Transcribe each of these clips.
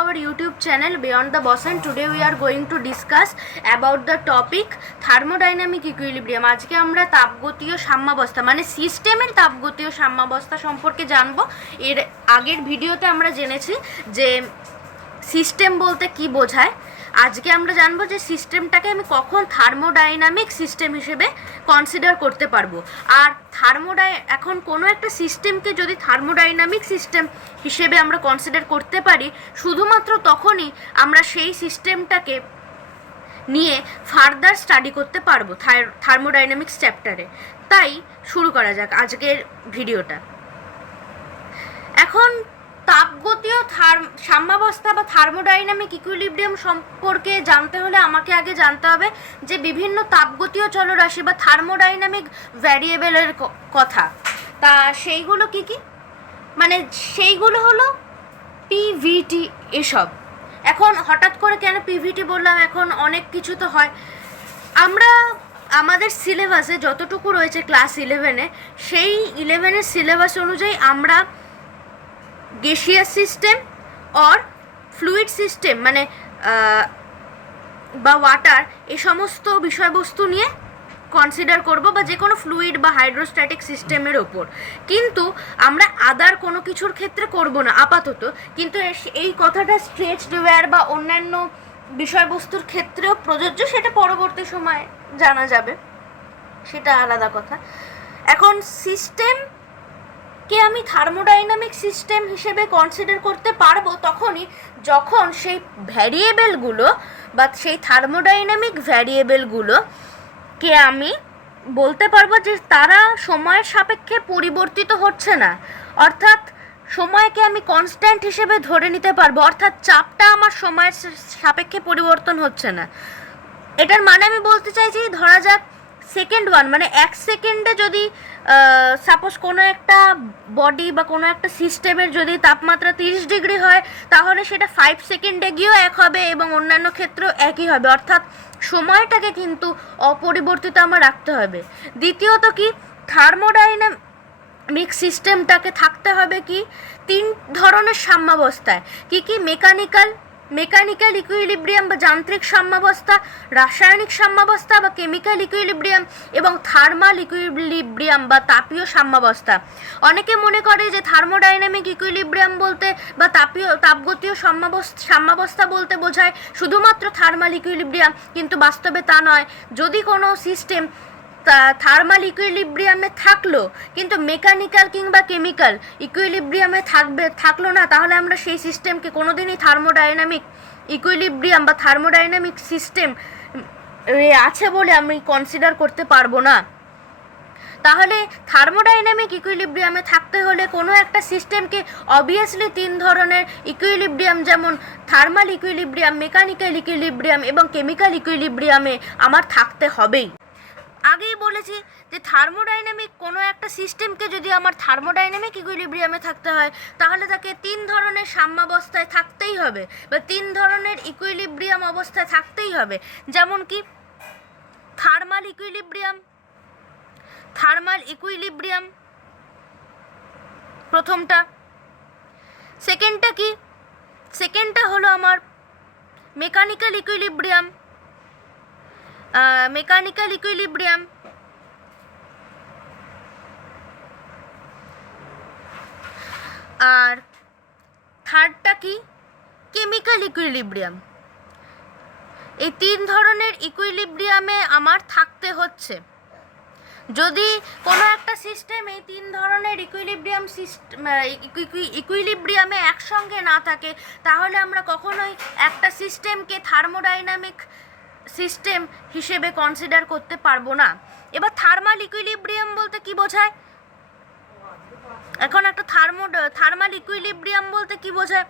our YouTube channel Beyond the Boson. Today we are going to discuss about the topic thermodynamic equilibrium. আজকে আমরা তাপগতীয় সাম্যাবস্থা মানে সিস্টেমের তাপগতীয় সাম্যাবস্থা সম্পর্কে জানবো। এর আগের ভিডিওতে আমরা জেনেছি যে সিস্টেম বলতে কি বোঝায়। আজকে আমরা জানবো যে সিস্টেমটাকে আমি কখন থার্মোডাইনামিক সিস্টেম হিসেবে কনসিডার করতে পারবো। আর এখন কোনো একটা সিস্টেমকে যদি থার্মোডাইনামিক সিস্টেম হিসেবে আমরা কনসিডার করতে পারি শুধুমাত্র তখনই আমরা সেই সিস্টেমটাকে নিয়ে ফার্দার স্টাডি করতে পারবো থার্মোডাইনামিক্স চ্যাপ্টারে। তাই শুরু করা যাক আজকের ভিডিওটা। এখন তাপগতীয় সাম্যাবস্থা বা থার্মোডাইনামিক ইকুইলিব্রিয়াম সম্পর্কে জানতে হলে আমাকে আগে জানতে হবে যে বিভিন্ন তাপগতীয় চলরাশি বা থার্মোডাইনামিক ভ্যারিয়েবলের কথা। তা সেইগুলো কি কি, মানে সেইগুলো হলো পিভিটি এসব। এখন হঠাৎ করে কেন পিভিটি বললাম, এখন অনেক কিছু তো হয়। আমরা আমাদের সিলেবাসে যতটুকু রয়েছে ক্লাস 11-এ, সেই 11-এর সিলেবাস অনুযায়ী আমরা gaseous system or fluid system মানে বা ওয়াটার এই সমস্ত বিষয়বস্তু নিয়ে কনসিডার করব, বা যে কোনো ফ্লুইড বা হাইড্রোস্ট্যাটিক সিস্টেমের ওপর। কিন্তু আমরা আদার কোনো কিছুর ক্ষেত্রে করব না আপাতত। কিন্তু এই কথাটা স্ট্রেচড ওয়্যার বা অন্যান্য বিষয়বস্তুর ক্ষেত্রেও প্রযোজ্য, সেটা পরবর্তী সময় জানা যাবে, সেটা আলাদা কথা। এখন সিস্টেমকে আমি থার্মোডাইনামিক সিস্টেম হিসেবে কনসিডার করতে পারবো তখনই যখন সেই ভ্যারিয়েবলগুলো বা সেই থার্মোডাইনামিক ভ্যারিয়েবলগুলোকে আমি বলতে পারবো যে তারা সময়ের সাপেক্ষে পরিবর্তিত হচ্ছে না, অর্থাৎ সময়কে আমি কনস্ট্যান্ট হিসেবে ধরে নিতে পারবো, অর্থাৎ চাপটা আমার সময়ের সাপেক্ষে পরিবর্তন হচ্ছে না। এটার মানে আমি বলতে চাইছি, ধরা যাক সেকেন্ড ওয়ান মানে 1 সেকেন্ডে যদি সাপোজ কোনো একটা বডি বা কোনো একটা সিস্টেমের যদি তাপমাত্রা 30 ডিগ্রি হয়, তাহলে সেটা 5 সেকেন্ডে গিয়েও এক হবে এবং অন্যান্য ক্ষেত্রেও একই হবে, অর্থাৎ সময়টাকে কিন্তু অপরিবর্তিত আমার রাখতে হবে। দ্বিতীয়ত কি, থার্মোডাইনামিক সিস্টেমটাকে থাকতে হবে কি 3 ধরনের সাম্যাবস্থায়। কি কি? মেকানিক্যাল ইকুইলিব্রিয়াম বা যান্ত্রিক সাম্যাবস্থা, রাসায়নিক সাম্যাবস্থা বা কেমিক্যাল ইকুইলিব্রিয়াম এবং থার্মাল ইকুইলিব্রিয়াম বা তাপীয় সাম্যাবস্থা। অনেকে মনে করে যে থার্মোডাইনামিক ইকুইলিব্রিয়াম বলতে বা তাপগতীয় সাম্যাবস্থা বলতে বোঝায় শুধুমাত্র থার্মাল ইকুইলিব্রিয়াম, কিন্তু বাস্তবে তা নয়। যদি কোনো সিস্টেম থার্মাল ইকুইলিব্রিয়ামে থাকলো কিন্তু মেকানিক্যাল কিংবা কেমিক্যাল ইকুইলিব্রিয়ামে থাকলো না, তাহলে আমরা সেই সিস্টেমকে কোনোদিনই থার্মোডাইনামিক ইকুইলিব্রিয়াম বা থার্মোডাইনামিক সিস্টেম আছে বলে আমি কনসিডার করতে পারবো না। তাহলে থার্মোডাইনামিক ইকুইলিব্রিয়ামে থাকতে হলে কোনো একটা সিস্টেমকে অবভিয়াসলি 3 ধরনের ইকুইলিব্রিয়াম, যেমন থার্মাল ইকুইলিব্রিয়াম, মেকানিক্যাল ইকুইলিব্রিয়াম এবং কেমিক্যাল ইকুইলিব্রিয়ামে আমার থাকতে হবেই। আগেই বলেছি যে থার্মোডাইনামিক কোনো একটা সিস্টেমকে যদি আমার থার্মোডাইনামিক ইকুইলিব্রিয়ামে থাকতে হয়, তাহলে তাকে 3 ধরনের সাম্যাবস্থায় থাকতেই হবে বা 3 ধরনের ইকুইলিব্রিয়াম অবস্থায় থাকতেই হবে। যেমন কি থার্মাল ইকুইলিব্রিয়াম প্রথমটা। সেকেন্ডটা হলো আমার মেকানিক্যাল ইকুইলিব্রিয়াম। আর থার্ডটা কি? Chemical equilibrium. এই 3 ধরনের ইকুইলিব্রিয়ামে আমার থাকতে হচ্ছে। যদি কোনো একটা সিস্টেম এই 3 ধরনের ইকুইলিব্রিয়ামে একসঙ্গে না থাকে, তাহলে আমরা কখনোই একটা সিস্টেমকে থার্মোডাইনামিক সিস্টেম হিসেবে কনসিডার করতে পারবো না। এবার থার্মাল ইকুইলিব্রিয়াম বলতে কি বোঝায়? এখন একটা থার্মাল ইকুইলিব্রিয়াম বলতে কি বোঝায়?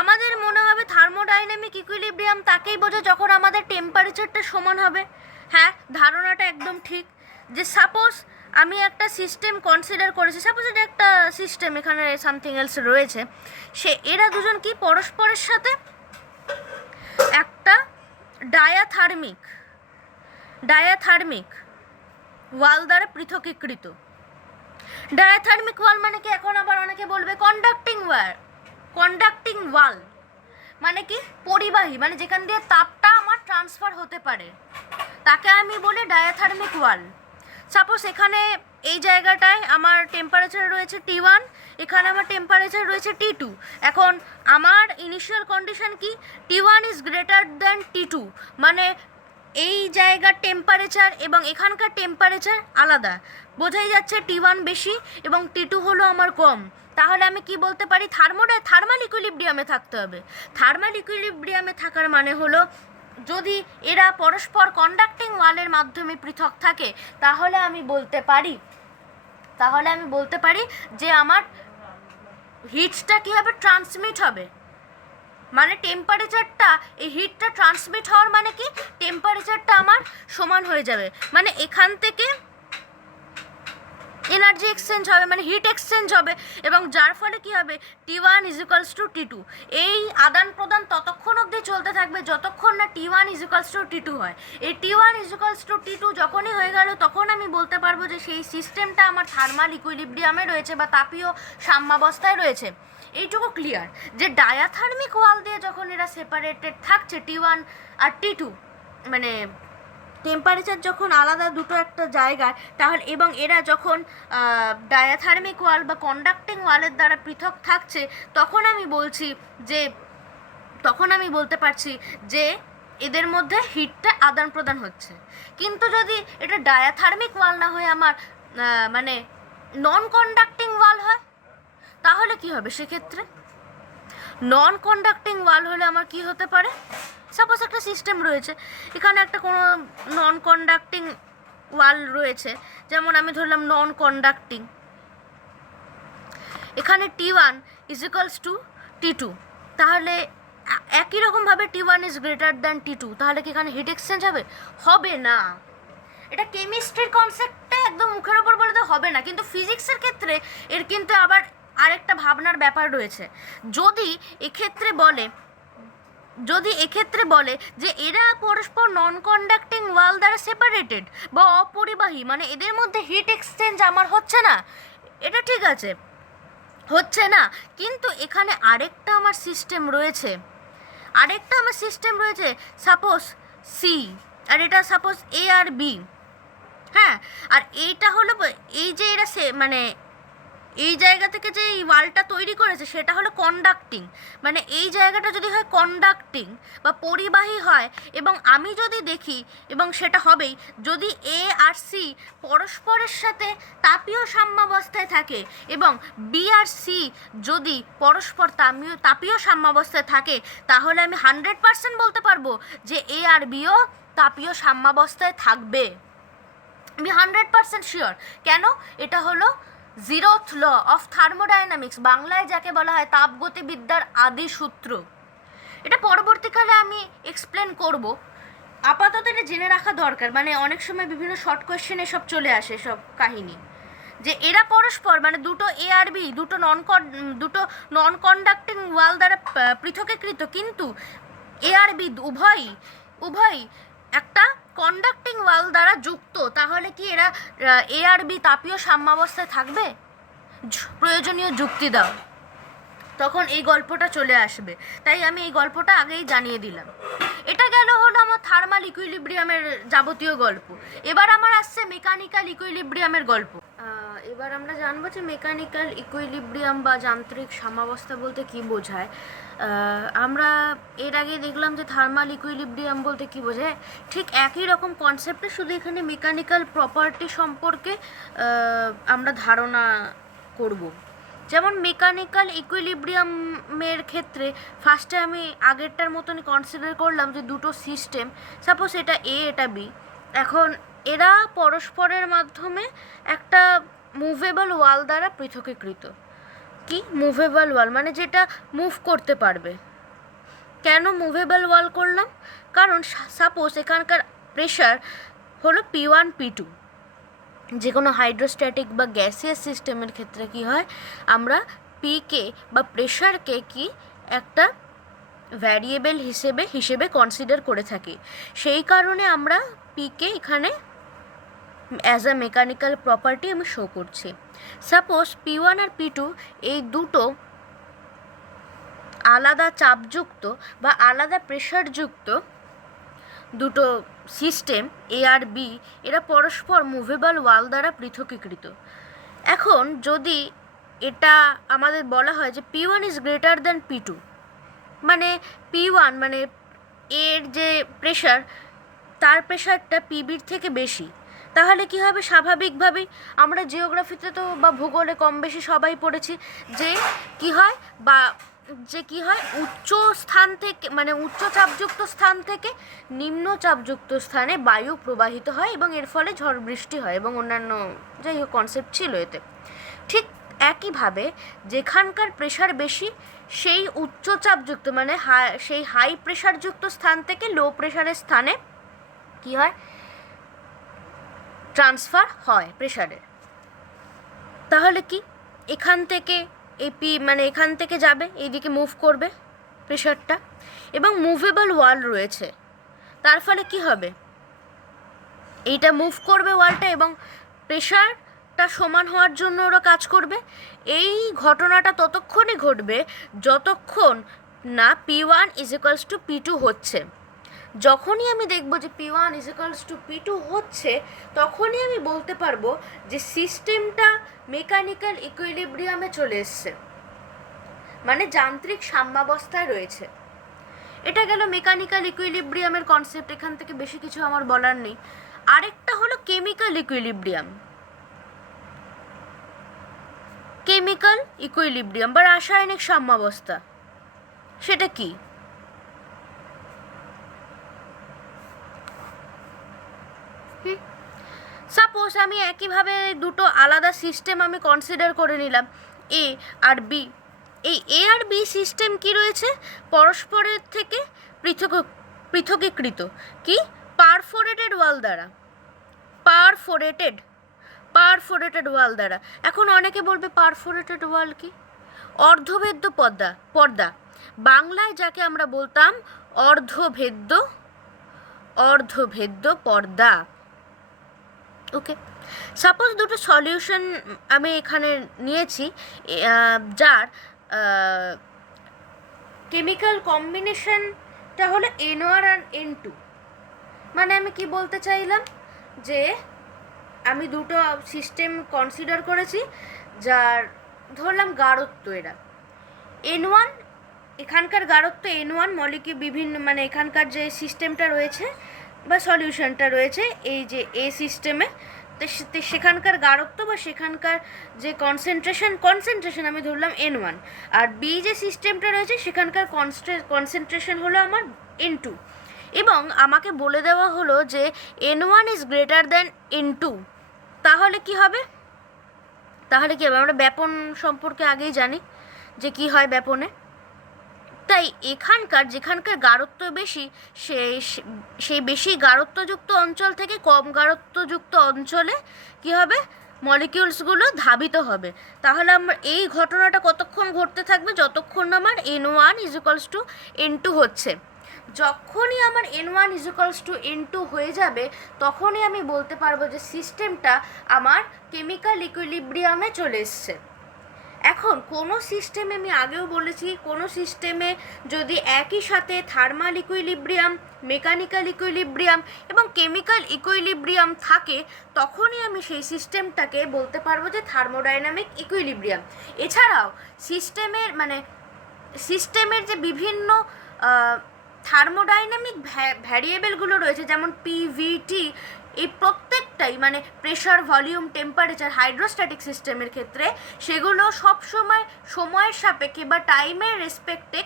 আমাদের মনে হবে থার্মোডাইনামিক ইকুইলিব্রিয়াম তাকেই বোঝায় যখন আমাদের টেম্পারেচারটা সমান হবে। হ্যাঁ, ধারণাটা একদম ঠিক। যে সাপোজ আমি একটা সিস্টেম কনসিডার করেছি, সাপোজ এটা একটা সিস্টেম, এখানে সামথিং এলস রয়েছে, এরা দুজন কি পরস্পরের সাথে একটা ডায়াথার্মিক ওয়াল দ্বারা পৃথকীকৃত। ডায়াথার্মিক ওয়াল মানে কি? এখন আবার অনেকে বলবে কন্ডাক্টিং ওয়াল মানে কি পরিবাহী, মানে যেখান দিয়ে তাপটা আমার ট্রান্সফার হতে পারে, তাকে আমি বলি ডায়াথার্মিক ওয়াল। সাপোজ এখানে এই জায়গাটায় আমার টেম্পারেচার রয়েছে T1, এখানে আমার টেম্পারেচার রয়েছে T2। এখন আমার ইনিশিয়াল কন্ডিশন কি, T1 is greater than T2, মানে এই জায়গার টেম্পারেচার এবং এখানকার টেম্পারেচার আলাদা, বোঝাই যাচ্ছে T1 বেশি এবং T2 হলো আমার কম। তাহলে আমি কি বলতে পারি, থার্মাল ইকুইলিব্রিয়ামে থাকতে হবে। থার্মাল ইকুইলিব্রিয়ামে থাকার মানে হলো যদি এরা পরস্পর কন্ডাক্টিং ওয়ালের মাধ্যমে পৃথক থাকে, তাহলে আমি বলতে পারি যে আমার হিটটা কী হবে, ট্রান্সমিট হবে। মানে টেম্পারেচারটা, এই হিটটা ট্রান্সমিট হওয়ার মানে কি, টেম্পারেচারটা আমার সমান হয়ে যাবে, মানে এখান থেকে এনার্জি এক্সচেঞ্জ হবে, মানে হিট এক্সচেঞ্জ হবে, এবং যার ফলে কি হবে, T1 = T2। এই আদান প্রদান ততক্ষণ অবধি চলতে থাকবে যতক্ষণ না T1 = T2 হয়। এই T1 = T2 যখনই হয়ে গেল, তখন আমি বলতে পারবো যে সেই সিস্টেমটা আমার থার্মাল ইকুইলিব্রিয়ামে রয়েছে বা তাপীয় সাম্যাবস্থায় রয়েছে। এইটুকু ক্লিয়ার যে ডায়াথার্মিক ওয়াল দিয়ে যখন এরা সেপারেটেড থাকছে T1 আর T2, মানে টেম্পারেচার যখন আলাদা দুটো একটা জায়গায়, তাহলে এবং এরা যখন ডায়াথার্মিক ওয়াল বা কন্ডাক্টিং ওয়ালের দ্বারা পৃথক থাকছে, তখন আমি বলতে পারছি যে এদের মধ্যে হিটটা আদান প্রদান হচ্ছে। কিন্তু যদি এটা ডায়াথার্মিক ওয়াল না হয়ে আমার মানে নন কন্ডাক্টিং ওয়াল হয়, তাহলে কি হবে সেক্ষেত্রে? নন কন্ডাক্টিং ওয়াল হলে আমার কি হতে পারে, সাপোজ একটা সিস্টেম রয়েছে, এখানে একটা কোনো নন কন্ডাক্টিং ওয়াল রয়েছে, যেমন আমি ধরলাম নন কন্ডাক্টিং, এখানে T1 = T2, তাহলে একই রকমভাবে T1 is greater than T2, তাহলে কি এখানে হিট এক্সচেঞ্জ হবে না। এটা কেমিস্ট্রির কনসেপ্টে একদম মুখের ওপর বলে তো হবে না, কিন্তু ফিজিক্সের ক্ষেত্রে এর কিন্তু আবার আরেকটা ভাবনার ব্যাপার রয়েছে। যদি এক্ষেত্রে বলে যে এরা পরস্পর নন কন্ডাক্টিং ওয়াল দ্বারা সেপারেটেড বা অপরিবাহী, মানে এদের মধ্যে হিট এক্সচেঞ্জ আমার হচ্ছে না, এটা ঠিক আছে, হচ্ছে না, কিন্তু এখানে আরেকটা আমার সিস্টেম রয়েছে, সাপোজ সি, আর এটা সাপোজ এ আর বি, হ্যাঁ, আর এইটা হলো এই যে এরা মানে এই জায়গা থেকে যে এই ওয়ালটা তৈরি করেছে সেটা হলো কন্ডাক্টিং, মানে এই জায়গাটা যদি হয় কন্ডাক্টিং বা পরিবাহী হয়, এবং আমি যদি দেখি, এবং সেটা হবেই যদি এ আর সি পরস্পরের সাথে তাপীয় সাম্যাবস্থায় থাকে, এবং বি আর সি যদি পরস্পর তাপীয় সাম্যাবস্থায় থাকে, তাহলে আমি 100% বলতে পারবো যে এ আর বিও তাপীয় সাম্যাবস্থায় থাকবে। আমি 100% শিওর। কেন? এটা হলো 0th ল অফ থার্মোডাইনামিক্স, বাংলায় যাকে বলা হয় তাপগতিবিদ্যার আদি সূত্র। এটা পরবর্তীকালে আমি এক্সপ্লেন করব, আপাতত এটা জেনে রাখা দরকার, মানে অনেক সময় বিভিন্ন শর্ট কোয়েশ্চেন এসব চলে আসে সব কাহিনী, যে এরা পরস্পর মানে দুটো এ আর বি দুটো নন কন্ডাক্টিং ওয়াল দ্বারা পৃথকীকৃত, কিন্তু এ আর বি উভয়ই একটা কন্ডাক্টিং ওয়াল দ্বারা যুক্ত, তাহলে কি এরা এ আর বি তাপীয় সাম্যাবস্থায় থাকবে? প্রয়োজনীয় যুক্তি দাও, তখন এই গল্পটা চলে আসবে, তাই আমি এই গল্পটা আগেই জানিয়ে দিলাম। এটা হলো আমার থার্মাল ইকুইলিব্রিয়ামের যাবতীয় গল্প। এবার আমার আসছে মেকানিক্যাল ইকুইলিব্রিয়ামের গল্প। এবার আমরা জানবো যে মেকানিক্যাল ইকুইলিব্রিয়াম বা যান্ত্রিক সাম্যাবস্থা বলতে কি বোঝায়। আমরা এর আগে দেখলাম যে থার্মাল ইকুইলিব্রিয়াম বলতে কি বোঝায়, ঠিক একই রকম কনসেপ্টে, শুধু এখানে মেকানিক্যাল প্রপার্টি সম্পর্কে আমরা ধারণা করব। যেমন মেকানিক্যাল ইকুইলিব্রিয়ামের ক্ষেত্রে ফার্স্টে আমি আগেরটার মতনই কনসিডার করলাম যে দুটো সিস্টেম, সাপোজ এটা এ এটা বি, এখন এরা পরস্পরের মাধ্যমে একটা মুভেবল ওয়াল দ্বারা পৃথকীকৃত। কি মুভেবল ওয়াল? মানে যেটা মুভ করতে পারবে। কেন মুভেবল ওয়াল করলাম? কারণ সাপোজ এখানকার প্রেশার হলো P1 P2, যে কোনো হাইড্রোস্ট্যাটিক বা গ্যাসিয়াস সিস্টেমের ক্ষেত্রে কি হয়, আমরা পিকে বা প্রেশারকে কি একটা ভ্যারিয়েবল হিসেবে কনসিডার করে থাকি, সেই কারণে আমরা পিকে এখানে অ্যাজ আ মেকানিক্যাল প্রপার্টি আমি শো করছি। সাপোজ P1 আর P2 এই দুটো আলাদা চাপযুক্ত বা আলাদা প্রেশারযুক্ত দুটো সিস্টেম এ আর বি, এরা পরস্পর মুভেবল ওয়াল দ্বারা পৃথকীকৃত। এখন যদি এটা আমাদের বলা হয় যে P1 is greater than P2, মানে P1 মানে এর যে প্রেশার, তার প্রেশারটা পিবির থেকে বেশি, তাহলে কি হবে? স্বাভাবিকভাবেই আমরা জিওগ্রাফিতে তো বা ভূগোলে কম বেশি সবাই পড়েছি যে কি হয়, বা যে কি হয়, উচ্চ স্থান থেকে মানে উচ্চ চাপযুক্ত স্থান থেকে নিম্ন চাপযুক্ত স্থানে বায়ু প্রবাহিত হয় এবং এর ফলে ঝড় বৃষ্টি হয় এবং অন্যান্য যাই হোক কনসেপ্ট ছিল এতে। ঠিক একইভাবে যেখানকার প্রেশার বেশি সেই উচ্চ চাপযুক্ত মানে সেই হাই প্রেশারযুক্ত স্থান থেকে লো প্রেশারের স্থানে কি হয়? ট্রান্সফার হয় প্রেশারের। তাহলে কি এখান থেকে এই পি মানে এখান থেকে যাবে, এইদিকে মুভ করবে প্রেশারটা, এবং মুভেবল ওয়াল রয়েছে, তার ফলে কি হবে? এইটা মুভ করবে ওয়ালটা এবং প্রেশারটা সমান হওয়ার জন্য ওরা কাজ করবে। এই ঘটনাটা ততক্ষণই ঘটবে যতক্ষণ না P1 is equals to P2 হচ্ছে। যখনই আমি দেখব যে P1 is equals to P2 হচ্ছে, তখনই আমি বলতে পারবো যে সিস্টেমটা মেকানিক্যাল ইকুইলিব্রিয়ামে চলে এসছে, মানে যান্ত্রিক সাম্যাবস্থায় রয়েছে। এটা গেল মেকানিক্যাল ইকুইলিব্রিয়ামের কনসেপ্ট, এখান থেকে বেশি কিছু আমার বলার নেই। আরেকটা হলো কেমিক্যাল ইকুইলিব্রিয়াম। কেমিক্যাল ইকুইলিব্রিয়াম বা রাসায়নিক সাম্যাবস্থা, সেটা কি? সাপোজ আমি একইভাবে দুটো আলাদা সিস্টেম আমি কনসিডার করে নিলাম, এ আর বি। এই এ আর বি সিস্টেম কি রয়েছে? পরস্পরের থেকে পৃথকীকৃত কি? পারফোরেটেড ওয়াল দ্বারা। পারফোরেটেড ওয়াল দ্বারা। এখন অনেকে বলবে পারফোরেটেড ওয়াল কি? অর্ধভেদ্য পর্দা, বাংলায় যাকে আমরা বলতাম অর্ধভেদ্য পর্দা। ওকে, সাপোজ দুটো সলিউশন আমি এখানে নিয়েছি, যার কেমিক্যাল কম্বিনেশনটা হলো N1 আর N2। মানে আমি কি বলতে চাইলাম, যে আমি দুটো সিস্টেম কনসিডার করেছি যার ধরলাম গাঢ়ত্ব এরা N1, এখানকার গাঢ়ত্ব N1 মলিকিউল বিভিন্ন মানে এখানকার যে সিস্টেমটা রয়েছে বা সলিউশনটা রয়েছে এই যে এ সিস্টেমে, সেখানকার গাঢ়ত্ব বা সেখানকার যে কনসেন্ট্রেশন আমি ধরলাম N1, আর বি যে সিস্টেমটা রয়েছে সেখানকার কনসেন্ট্রেশন হলো আমার N2, এবং আমাকে বলে দেওয়া হলো যে N1 is greater than N2। তাহলে কি হবে? আমরা ব্যাপন সম্পর্কে আগেই জানি যে কি হয় ব্যাপনে। তাই যেখানকার গাঢ়ত্ব বেশি সেই বেশি গাঢ়ত্বযুক্ত অঞ্চল থেকে কম গাঢ়ত্বযুক্ত অঞ্চলে কি হবে? মলিকিউলসগুলো ধাবিত হবে। তাহলে আমার এই ঘটনাটা কতক্ষণ ঘটতে থাকবে? যতক্ষণ আমার N1 is equals to N2 হচ্ছে। যখনই আমার N1 is equals to N2 হয়ে যাবে, তখনই আমি বলতে পারবো যে সিস্টেমটা আমার কেমিক্যাল ইকুইলিব্রিয়ামে চলে এসছে। এখন কোনো সিস্টেমে, আমি আগেও বলেছি, কোনো সিস্টেমে যদি একই সাথে থার্মাল ইকুইলিব্রিয়াম, মেকানিক্যাল ইকুইলিব্রিয়াম এবং কেমিক্যাল ইকুইলিব্রিয়াম থাকে, তখনই আমি সেই সিস্টেমটাকে বলতে পারবো যে থার্মোডাইনামিক ইকুইলিব্রিয়াম। এছাড়াও সিস্টেমের যে বিভিন্ন থার্মোডাইনামিক ভ্যারিয়েবলগুলো রয়েছে, যেমন পিভিটি, এই প্রত্যেকটাই মানে প্রেশার, ভলিউম, টেম্পারেচার, হাইড্রোস্ট্যাটিক সিস্টেমের ক্ষেত্রে সেগুলো সবসময় সময়ের সাপেক্ষে বা টাইমের রেসপেক্টে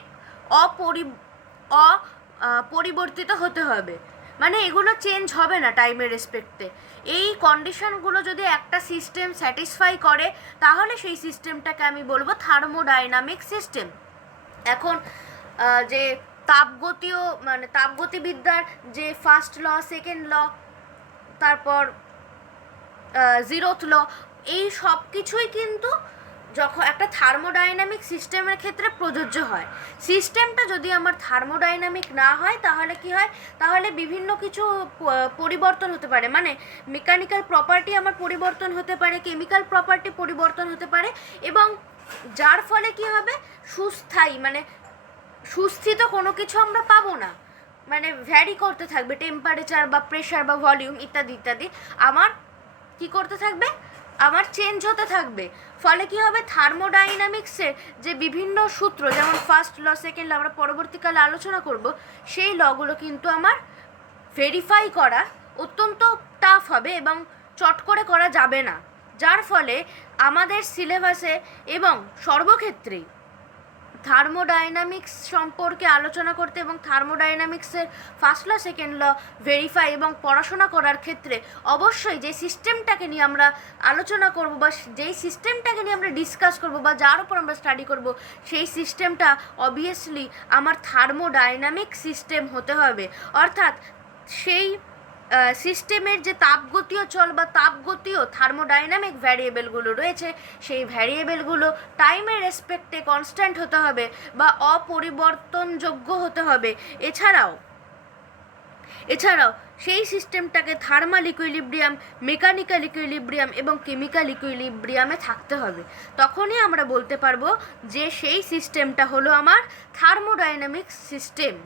পরিবর্তিত হতে হবে। মানে এগুলো চেঞ্জ হবে না টাইমের রেসপেক্টে। এই কন্ডিশনগুলো যদি একটা সিস্টেম স্যাটিসফাই করে, তাহলে সেই সিস্টেমটাকে আমি বলবো থার্মোডাইনামিক সিস্টেম। এখন যে তাপগতিবিদ্যার যে ফার্স্ট ল, সেকেন্ড ল, তারপর জিরোথ ল, এই সব কিছুই কিন্তু যখন একটা থার্মোডাইনামিক সিস্টেমের ক্ষেত্রে প্রযোজ্য হয়। সিস্টেমটা যদি আমার থার্মোডাইনামিক না হয়, তাহলে কি হয়? তাহলে বিভিন্ন কিছু পরিবর্তন হতে পারে, মানে মেকানিক্যাল প্রপার্টি আমার পরিবর্তন হতে পারে, কেমিক্যাল প্রপার্টি পরিবর্তন হতে পারে, এবং যার ফলে কি হবে? সুস্থায়ী মানে সুস্থিত কোনো কিছু আমরা পাবো না, মানে ভ্যারি করতে থাকবে, টেম্পারেচার বা প্রেশার বা ভলিউম ইত্যাদি ইত্যাদি আমার কি করতে থাকবে, আমার চেঞ্জ হতে থাকবে। ফলে কি হবে, থার্মোডাইনামিক্সের যে বিভিন্ন সূত্র, যেমন ফার্স্ট ল, সেকেন্ড ল, আমরা পরবর্তীকালে আলোচনা করব, সেই লগুলো কিন্তু আমার ভেরিফাই করা অত্যন্ত টাফ হবে এবং চট করে করা যাবে না, যার ফলে আমাদের সিলেবাসে এবং সর্বক্ষেত্রেই থার্মোডাইনামিক্স সম্পর্কে আলোচনা করতে এবং থার্মোডাইনামিক্সের first law, second law verify এবং পড়াশোনা করার ক্ষেত্রে অবশ্যই যে সিস্টেমটাকে নিয়ে আমরা আলোচনা করব বা যেই সিস্টেমটাকে নিয়ে আমরা ডিসকাস করব বা যার উপর আমরা স্টাডি করব, সেই সিস্টেমটা অবভিয়াসলি আমার থার্মোডাইনামিক সিস্টেম হতে হবে। অর্থাৎ সেই সিস্টেমের যে তাপগতীয় চল বা তাপগতীয় থার্মোডাইনামিক ভ্যারিয়েবলগুলো রয়েছে, সেই ভ্যারিয়েবলগুলো টাইমের রেসপেক্টে কনস্ট্যান্ট হতে হবে বা অপরিবর্তনযোগ্য হতে হবে। এছাড়াও সেই সিস্টেমটাকে থার্মাল ইকুইলিব্রিয়াম, মেকানিক্যাল ইকুইলিব্রিয়াম এবং কেমিক্যাল ইকুইলিব্রিয়ামে থাকতে হবে। তখনই আমরা বলতে পারবো যে সেই সিস্টেমটা হলো আমার থার্মোডাইনামিক সিস্টেম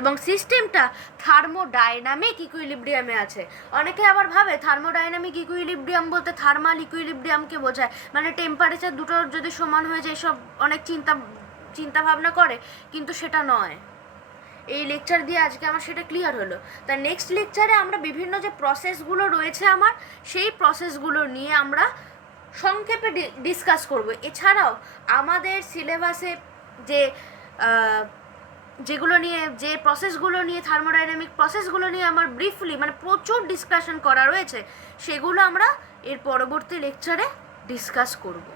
এবং সিস্টেমটা থার্মোডাইনামিক ইকুইলিব্রিয়ামে আছে। অনেকে আবার ভাবে থার্মোডাইনামিক ইকুইলিব্রিয়াম বলতে থার্মাল ইকুইলিব্রিয়ামকে বোঝায়, মানে টেম্পারেচার দুটোর যদি সমান হয়ে যায়, এসব অনেক চিন্তা ভাবনা করে, কিন্তু সেটা নয়। এই লেকচার দিয়ে আজকে আমার সেটা ক্লিয়ার হলো। তার নেক্সট লেকচারে আমরা বিভিন্ন যে প্রসেসগুলো রয়েছে আমার, সেই প্রসেসগুলো নিয়ে আমরা সংক্ষেপে ডিসকাস করব। এছাড়াও আমাদের সিলেবাসে যে প্রসেসগুলো নিয়ে থার্মোডাইনামিক প্রসেসগুলো নিয়ে আমার ব্রিফলি মানে প্রচুর ডিসকাশন করা রয়েছে, সেগুলো আমরা এর পরবর্তী লেকচারে ডিসকাস করব।